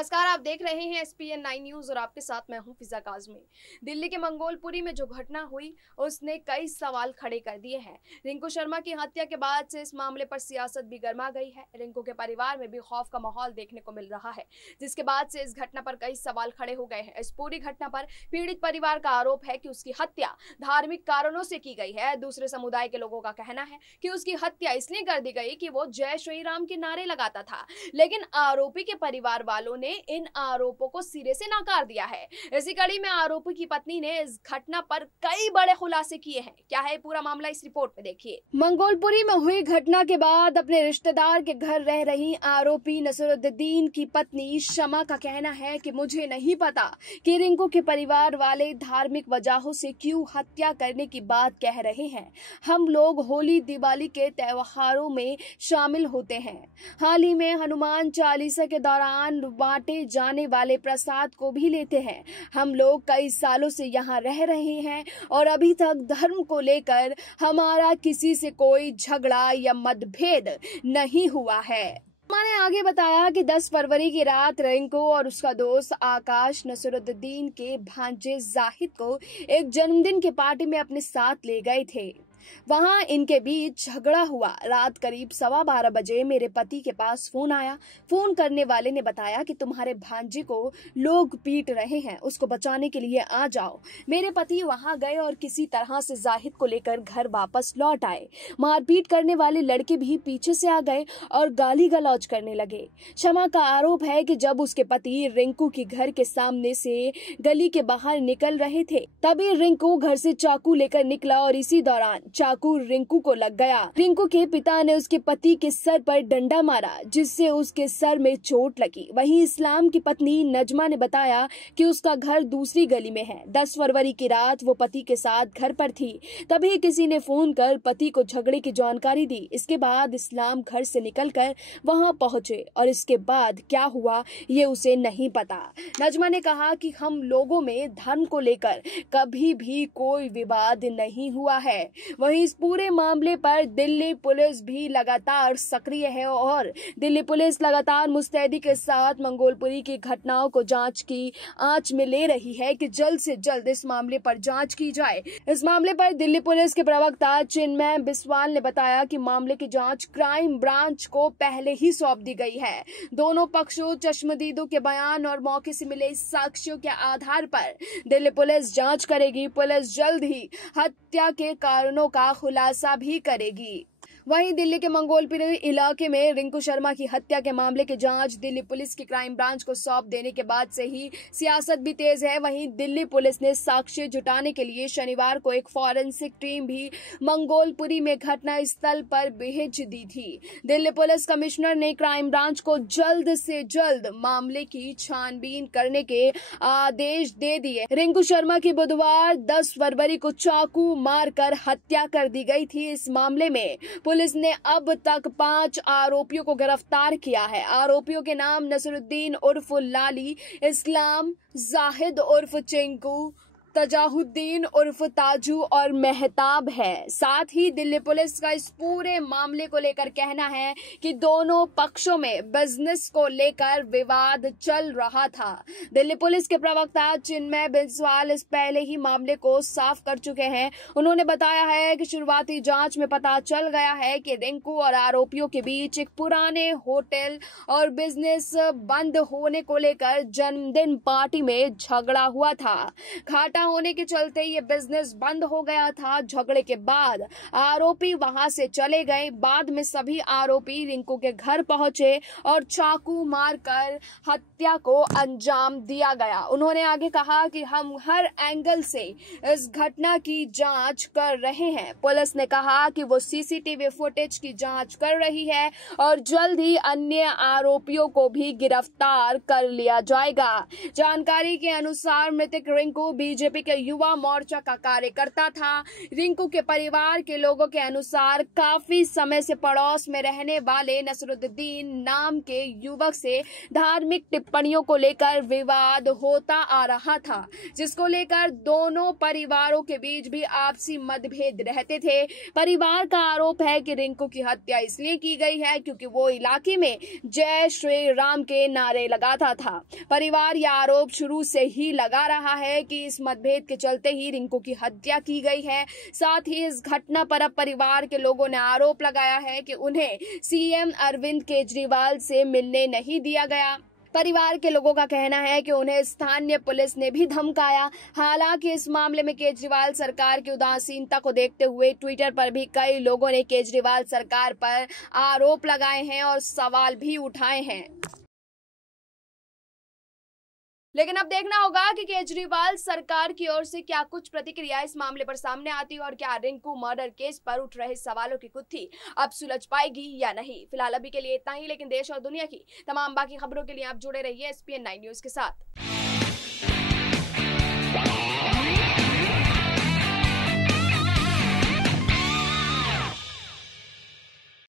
नमस्कार, आप देख रहे हैं SPN 9 न्यूज और आपके साथ मैं हूं फिजा काज़मी। दिल्ली के मंगोलपुरी में जो घटना हुई उसने कई सवाल खड़े कर दिए हैं। रिंकू शर्मा की हत्या के बाद से इस मामले पर सियासत भी गर्मा गई है। रिंकू के परिवार में भी खौफ का माहौल देखने को मिल रहा है, जिसके बाद से इस घटना पर कई सवाल खड़े हो गए हैं। इस पूरी घटना पर पीड़ित परिवार का आरोप है कि उसकी हत्या धार्मिक कारणों से की गई है। दूसरे समुदाय के लोगों का कहना है कि उसकी हत्या इसलिए कर दी गई कि वो जय श्री राम के नारे लगाता था, लेकिन आरोपी के परिवार वालों ने इन आरोपों को सिरे से नकार दिया है। इसी कड़ी में आरोपी की पत्नी ने इस घटना पर कई बड़े खुलासे किए हैं। क्या है पूरा मामला, इस रिपोर्ट में देखिए। मंगोलपुरी में हुई घटना के बाद अपने रिश्तेदार के घर रह रही आरोपी नसरुद्दीन की पत्नी शमा का कहना है कि मुझे नहीं पता कि रिंकू के परिवार वाले धार्मिक वजहों से क्यों हत्या करने की बात कह रहे हैं। हम लोग होली दिवाली के त्योहारों में शामिल होते हैं। हाल ही में हनुमान चालीसा के दौरान बांटे जाने वाले प्रसाद को भी लेते हैं। हम लोग कई सालों से यहाँ रह रहे हैं और अभी तक धर्म को लेकर हमारा किसी से कोई झगड़ा या मतभेद नहीं हुआ है। मैंने आगे बताया कि 10 फरवरी की रात रिंकू और उसका दोस्त आकाश नसरुद्दीन के भांजे जाहिद को एक जन्मदिन के पार्टी में अपने साथ ले गए थे। वहां इनके बीच झगड़ा हुआ। रात करीब 12:15 बजे मेरे पति के पास फोन आया। फोन करने वाले ने बताया कि तुम्हारे भांजे को लोग पीट रहे हैं, उसको बचाने के लिए आ जाओ। मेरे पति वहां गए और किसी तरह से जाहिद को लेकर घर वापस लौट आए। मारपीट करने वाले लड़के भी पीछे से आ गए और गाली गलौज करने लगे। शमा का आरोप है कि जब उसके पति रिंकू के घर के सामने से गली के बाहर निकल रहे थे, तभी रिंकू घर से चाकू लेकर निकला और इसी दौरान चाकू रिंकू को लग गया। रिंकू के पिता ने उसके पति के सर पर डंडा मारा, जिससे उसके सर में चोट लगी। वहीं इस्लाम की पत्नी नजमा ने बताया कि उसका घर दूसरी गली में है। 10 फरवरी की रात वो पति के साथ घर पर थी, तभी किसी ने फोन कर पति को झगड़े की जानकारी दी। इसके बाद इस्लाम घर से निकलकर वहां पहुंचे और इसके बाद क्या हुआ ये उसे नहीं पता। नजमा ने कहा कि हम लोगों में धर्म को लेकर कभी भी कोई विवाद नहीं हुआ है। वहीं इस पूरे मामले पर दिल्ली पुलिस भी लगातार सक्रिय है और दिल्ली पुलिस लगातार मुस्तैदी के साथ मंगोलपुरी की घटनाओं को जांच की आंच में ले रही है कि जल्द से जल्द इस मामले पर जांच की जाए। इस मामले पर दिल्ली पुलिस के प्रवक्ता चिन्मय बिस्वाल ने बताया कि मामले की जांच क्राइम ब्रांच को पहले ही सौंप दी गई है। दोनों पक्षों चश्मदीदों के बयान और मौके से मिले साक्ष्यों के आधार पर दिल्ली पुलिस जांच करेगी। पुलिस जल्द ही हत्या के कारणों का खुलासा भी करेगी। वहीं दिल्ली के मंगोलपुरी इलाके में रिंकू शर्मा की हत्या के मामले की जांच दिल्ली पुलिस की क्राइम ब्रांच को सौंप देने के बाद से ही सियासत भी तेज है। वहीं दिल्ली पुलिस ने साक्ष्य जुटाने के लिए शनिवार को एक फॉरेंसिक टीम भी मंगोलपुरी में घटना स्थल पर भेज दी थी। दिल्ली पुलिस कमिश्नर ने क्राइम ब्रांच को जल्द से जल्द मामले की छानबीन करने के आदेश दे दिए। रिंकू शर्मा की बुधवार 10 फरवरी को चाकू मारकर हत्या कर दी गई थी। इस मामले में पुलिस ने अब तक 5 आरोपियों को गिरफ्तार किया है। आरोपियों के नाम नसरुद्दीन उर्फ लाली, इस्लाम, जाहिद उर्फ चिंकू, तजाहुद्दीन उर्फ ताजू और मेहताब है। साथ ही दिल्ली पुलिस का इस पूरे मामले को लेकर कहना है कि दोनों पक्षों में बिजनेस को लेकर विवाद चल रहा था। दिल्ली पुलिस के प्रवक्ता चिन्मय बिस्वाल इस पहले ही मामले को साफ कर चुके हैं। उन्होंने बताया है कि शुरुआती जांच में पता चल गया है कि रिंकू और आरोपियों के बीच एक पुराने होटल और बिजनेस बंद होने को लेकर जन्मदिन पार्टी में झगड़ा हुआ था। घाटा होने के चलते ये बिजनेस बंद हो गया था। झगड़े के बाद आरोपी वहां से चले गए। बाद में सभी आरोपी रिंकू के घर पहुंचे और चाकू मारकर हत्या को अंजाम दिया गया। उन्होंने आगे कहा कि हम हर एंगल से इस घटना की जांच कर रहे हैं। पुलिस ने कहा कि वो सीसीटीवी फुटेज की जांच कर रही है और जल्द ही अन्य आरोपियों को भी गिरफ्तार कर लिया जाएगा। जानकारी के अनुसार मृतक रिंकू बीजेपी बीजेपी के युवा मोर्चा का कार्यकर्ता था। रिंकू के परिवार के लोगों के अनुसार काफी समय से पड़ोस में रहने वाले नसरुद्दीन नाम के युवक से धार्मिक टिप्पणियों को लेकर विवाद होता आ रहा था, जिसको लेकर दोनों परिवारों के बीच भी आपसी मतभेद रहते थे। परिवार का आरोप है कि रिंकू की हत्या इसलिए की गई है क्योंकि वो इलाके में जय श्री राम के नारे लगाता था। परिवार यह आरोप शुरू से ही लगा रहा है कि इस मतभेद के चलते ही रिंकू की हत्या की गई है। साथ ही इस घटना पर अब परिवार के लोगों ने आरोप लगाया है कि उन्हें सीएम अरविंद केजरीवाल से मिलने नहीं दिया गया। परिवार के लोगों का कहना है कि उन्हें स्थानीय पुलिस ने भी धमकाया। हालांकि इस मामले में केजरीवाल सरकार की उदासीनता को देखते हुए ट्विटर पर भी कई लोगों ने केजरीवाल सरकार पर आरोप लगाए हैं और सवाल भी उठाए हैं। लेकिन अब देखना होगा कि केजरीवाल सरकार की ओर से क्या कुछ प्रतिक्रिया इस मामले पर सामने आती है और क्या रिंकू मर्डर केस पर उठ रहे सवालों की गुत्थी अब सुलझ पाएगी या नहीं। फिलहाल अभी के लिए इतना ही, लेकिन देश और दुनिया की तमाम बाकी खबरों के लिए आप जुड़े रहिए SPN 9 न्यूज के साथ।